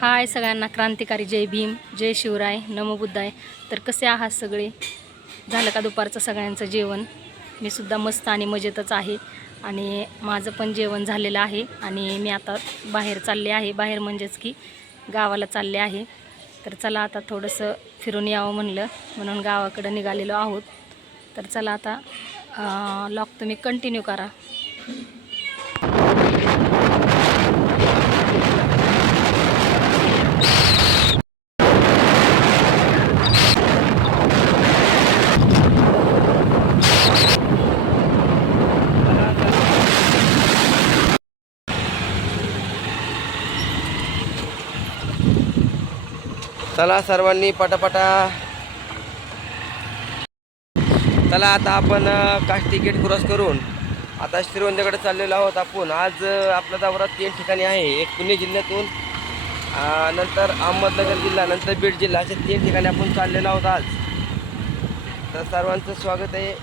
हाय सगळ्यांना क्रांतिकारी जय भीम जय शिवराय नमबुद्धाय तर कसे आहात सगळे? झालं का दुपारचं सगळ्यांचं जेवण? मी सुद्धा मस्त आणि मजेतच आहे. आणि माझं पण जेवण झालेलं आहे आणि मी आता बाहेर चालले आहे. बाहेर म्हणजेच की गावाला चालले आहे. तर चला आता थोडंसं फिरून यावं म्हणलं. म्हणून गावाकडं निघालेलो आहोत. तर चला आता लॉक तुम्ही कंटिन्यू करा. चला सर्वांनी पटापटा. चला आता आपण अ, काष्टी गेट क्रॉस करून आता श्रीवंतकडे चाललेलो आहोत आपण. आज आपला दौरा तीन ठिकाणी आहे. एक पुणे जिल्ह्यातून नंतर अहमदनगर जिल्हा नंतर बीड जिल्हा असे तीन ठिकाणी आपण चाललेलो आहोत आज. तर सर्वांचं स्वागत आहे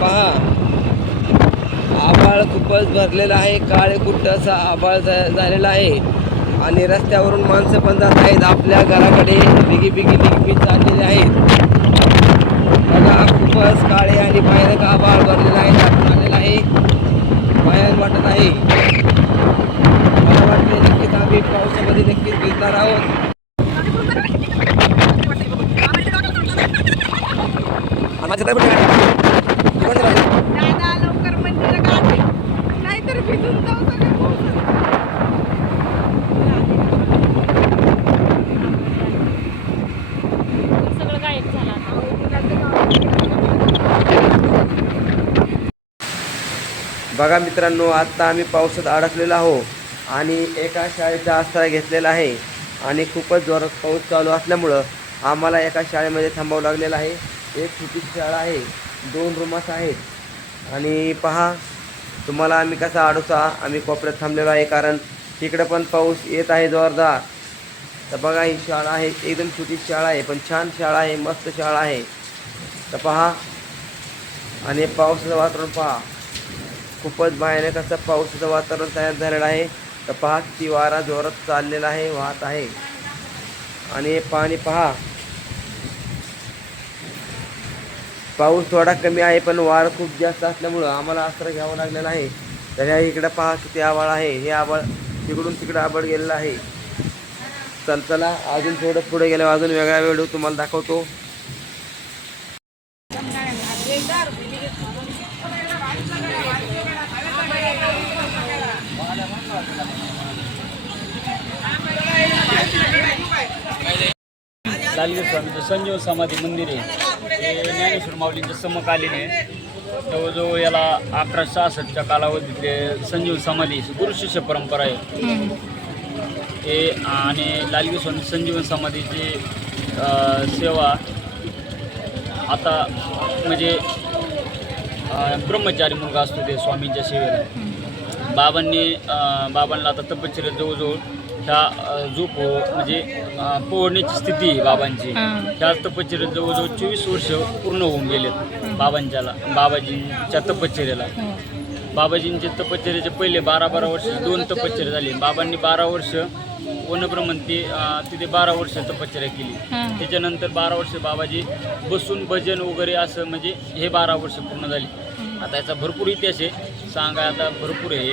पहा आभाळ खूपच भरलेला आहे. काळे कुट्ट असा आभाळ झा- झालेला आहे. आणि रस्त्यावरून माणसं पण जात आहेत. आपल्या घराकडे बिगी बिगी बिगी चाललेले आहेत. बघा खूपच काळे आणि भयानक आभाळ भरलेला आहे दाटून आलेला आहे भयान वाटत आहे मला वाटते नक्कीच आम्ही पावसामध्ये नक्कीच भिजणार आहोत आणि माझं driver कुठे आहे? कोण driver? दादा लवकर मंदिर गाठी नाहीतर भिजून जाऊ सगळे पावसात. सगळं गायब झालं आता बघा मित्रांनो आत्ता आम्ही पावसात अडकलेलो आहो आणि एका शाळेचा आसरा घेतलेला आहे आणि खूपच जोरात पाऊस चालू असल्यामुळं आम्हाला एका शाळेमध्ये थांबावं लागलेलं आहे. एक छोटीशी शाळा आहे दोन रूमास आहेत. आणि पहा तुम्हाला आम्ही कसा अडूसा आम्ही कोपऱ्यात थांबलेलो आहे कारण तिकडं पण पाऊस येत आहे जोरदार. तर बघा ही शाळा आहे एकदम छोटी शाळा आहे पण छान शाळा आहे मस्त शाळा आहे. तर पहा आणि पावसाचं वातावरण पहा. खूपच भयानक असं पावसाचं वातावरण तयार झालेलं आहे. तर पहा किती वारा जोरात चाललेला आहे वाहत आहे. आणि हे पाणी पहा. पाऊस थोडा कमी आहे पण वार खूप जास्त असल्यामुळं आम्हाला अस्त्र घ्यावं लागलेलं आहे. तर ह्या इकडं पहा किती आवाळ आहे. हे आवाळ तिकडून तिकडं आबळ गेलेलं आहे. चल चला अजून थोडं पुढे गेल्यावर अजून वेगळा व्हिडिओ तुम्हाला दाखवतो. लालगी स्वामीचं संजीव समाधी मंदिर आहे हे ज्ञानेश्वर माऊलींच्या समकालीन आहे. जवळजवळ याला अकराशे सहासष्टच्या कालावधीतले संजीव समाधी गुरु शिष्य परंपरा आहे. हे आणि लालगी स्वामी संजीवन समाधीची सेवा आता म्हणजे ब्रह्मचारी मुलगा असतो ते स्वामींच्या सेवेला. बाबांनी बाबांना आता तपश्चर्या जवळजवळ ह्या अ, झोप म्हणजे पोहण्याची स्थिती आहे बाबांची. हां. ह्या तपश्चर्यात जवळजवळ चोवीस वर्ष पूर्ण होऊन गेलेत बाबांच्याला बाबाजींच्या तपश्चर्याला. बाबाजींचे तपश्चर्याचे पहिले बारा बारा वर्ष दोन तपश्चर्या झाली. बाबांनी बारा वर्ष वनब्रह्मन ते तिथे बारा वर्ष तपश्चर्या केली. हां. त्याच्यानंतर बारा वर्ष बाबाजी बसून भजन वगैरे असं म्हणजे हे बारा वर्ष पूर्ण झाली. आता याचा भरपूर इतिहास आहे. सांगा आता भरपूर आहे.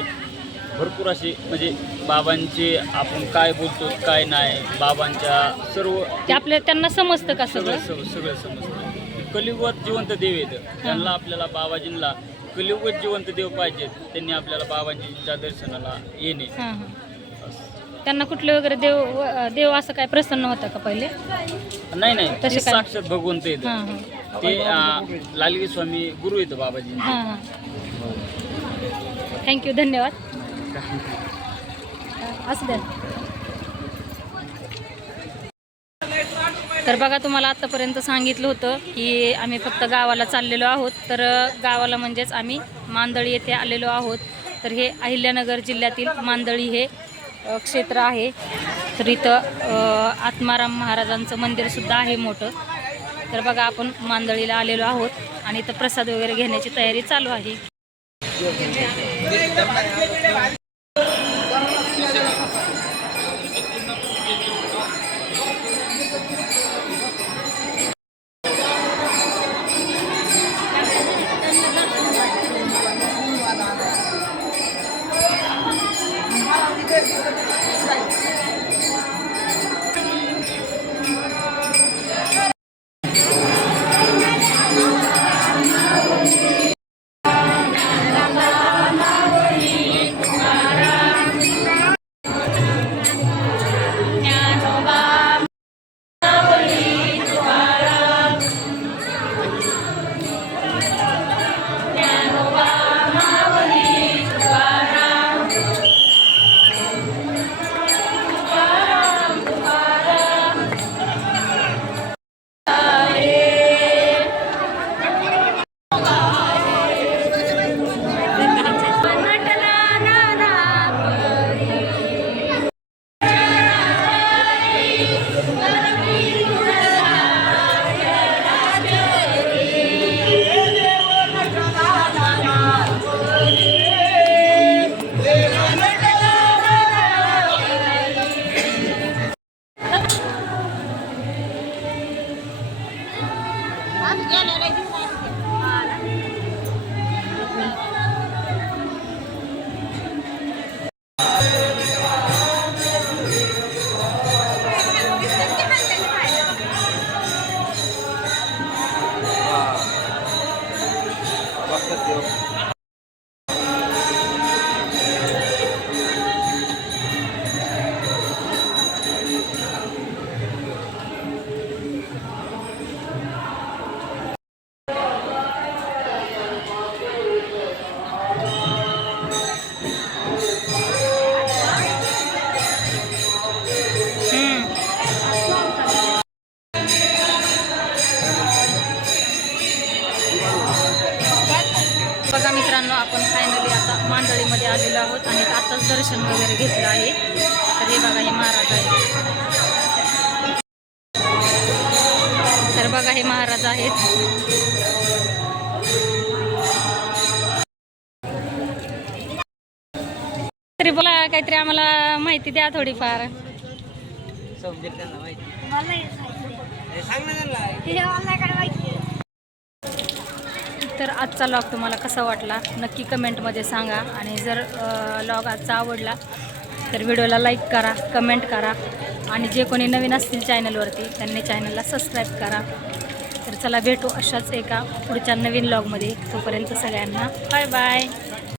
भरपूर असे म्हणजे बाबांचे आपण काय बोलतो काय नाही बाबांच्या सर्व ते आपल्या त्यांना समजतं का सगळं? सगळं सगळं सगळं समजतं. कलियुगात जिवंत देव आहेत. त्यांना आपल्याला बाबाजींना कलियुगात जिवंत देव पाहिजेत. त्यांनी आपल्याला बाबाजींच्या दर्शनाला येणे. हां हां. त्यांना कुठले वगैरे देव देव असं काय प्रसन्न होता का पहिले? नाही नाही. तसे ते काय? साक्षात भगवंत हां हां. ते लालगी स्वामी गुरु आहेत बाबाजी हां हां. थँक्यू धन्यवाद. असू द्या. तर बघा तुम्हाला आत्तापर्यंत सांगितलं होतं की आम्ही फक्त गावाला चाललेलो आहोत. तर गावाला म्हणजेच आम्ही मांदळी येथे आलेलो आहोत. तर हे अहिल्यानगर जिल्ह्यातील मांदळी हे क्षेत्र आहे. तर इथं आत्माराम महाराजांचं मंदिरसुद्धा आहे मोठं. तर बघा आपण मांदळीला आलेलो आहोत आणि इथं प्रसाद वगैरे घेण्याची तयारी चालू आहे. मांडळीमध्ये आलेलो आहोत आणि आताच दर्शन वगैरे घेतलं आहे. तर हे बघा हे महाराज आहे तर बघा हे महाराज आहेत. तरी बोला काहीतरी आम्हाला माहिती द्या थोडीफार. तर आजचा लॉग तुम्हाला कसा वाटला? नक्की कमेंटमध्ये सांगा. आणि जर लॉग आजचा आवडला तर व्हिडिओला लाईक करा कमेंट करा. आणि जे कोणी नवीन असतील चॅनलवरती त्यांनी चॅनलला सबस्क्राईब करा. तर चला भेटू अशाच एका पुढच्या नवीन लॉगमध्ये तोपर्यंत सगळ्यांना बाय बाय